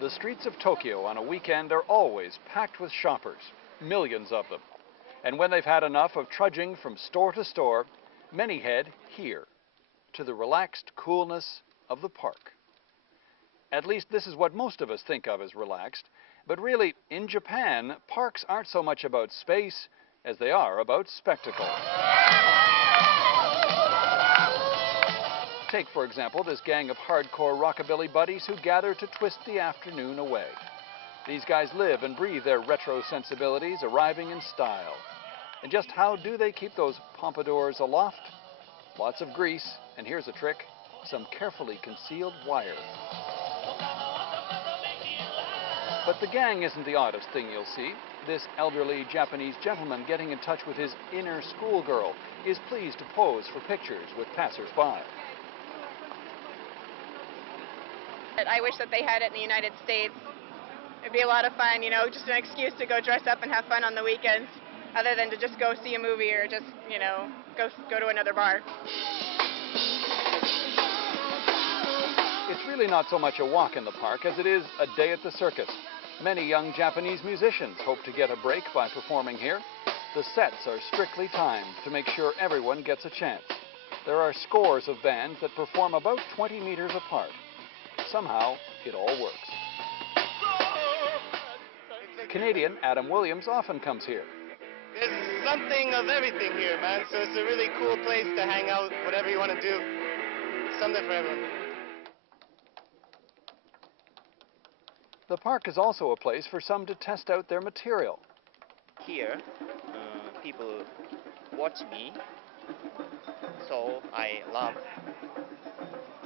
The streets of Tokyo on a weekend are always packed with shoppers, millions of them. And when they've had enough of trudging from store to store, many head here, to the relaxed coolness of the park. At least this is what most of us think of as relaxed, but really, in Japan, parks aren't so much about space as they are about spectacle. Take, for example, this gang of hardcore rockabilly buddies who gather to twist the afternoon away. These guys live and breathe their retro sensibilities, arriving in style. And just how do they keep those pompadours aloft? Lots of grease, and here's a trick, some carefully concealed wire. But the gang isn't the oddest thing you'll see. This elderly Japanese gentleman getting in touch with his inner schoolgirl is pleased to pose for pictures with passers-by. I wish that they had it in the United States. It'd be a lot of fun, you know, just an excuse to go dress up and have fun on the weekends, other than to just go see a movie or just, you know, go to another bar. It's really not so much a walk in the park as it is a day at the circus. Many young Japanese musicians hope to get a break by performing here. The sets are strictly timed to make sure everyone gets a chance. There are scores of bands that perform about 20 meters apart. Somehow, it all works. Canadian Adam Williams often comes here. There's something of everything here, man, so it's a really cool place to hang out, whatever you want to do. Something for everyone. The park is also a place for some to test out their material. Here, people watch me, so I love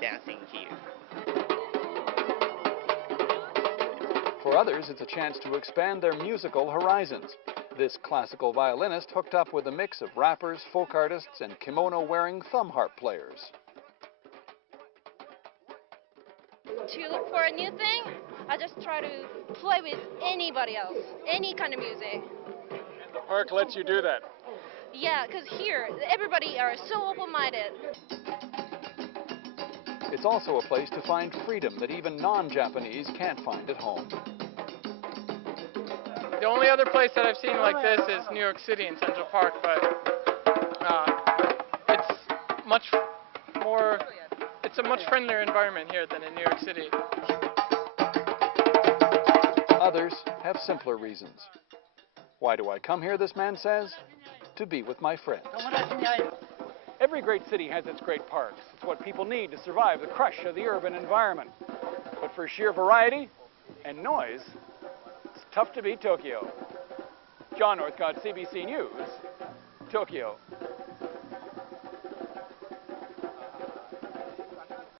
dancing here. For others, it's a chance to expand their musical horizons. This classical violinist hooked up with a mix of rappers, folk artists, and kimono-wearing thumb harp players. To look for a new thing, I just try to play with anybody else, any kind of music. The park lets you do that. Yeah, because here, everybody are so open-minded. It's also a place to find freedom that even non-Japanese can't find at home. The only other place that I've seen like this is New York City in Central Park, but it's a much friendlier environment here than in New York City. Others have simpler reasons. Why do I come here, this man says? To be with my friends. Every great city has its great parks. It's what people need to survive the crush of the urban environment. But for sheer variety and noise, it's tough to beat Tokyo. John Northcott, CBC News, Tokyo.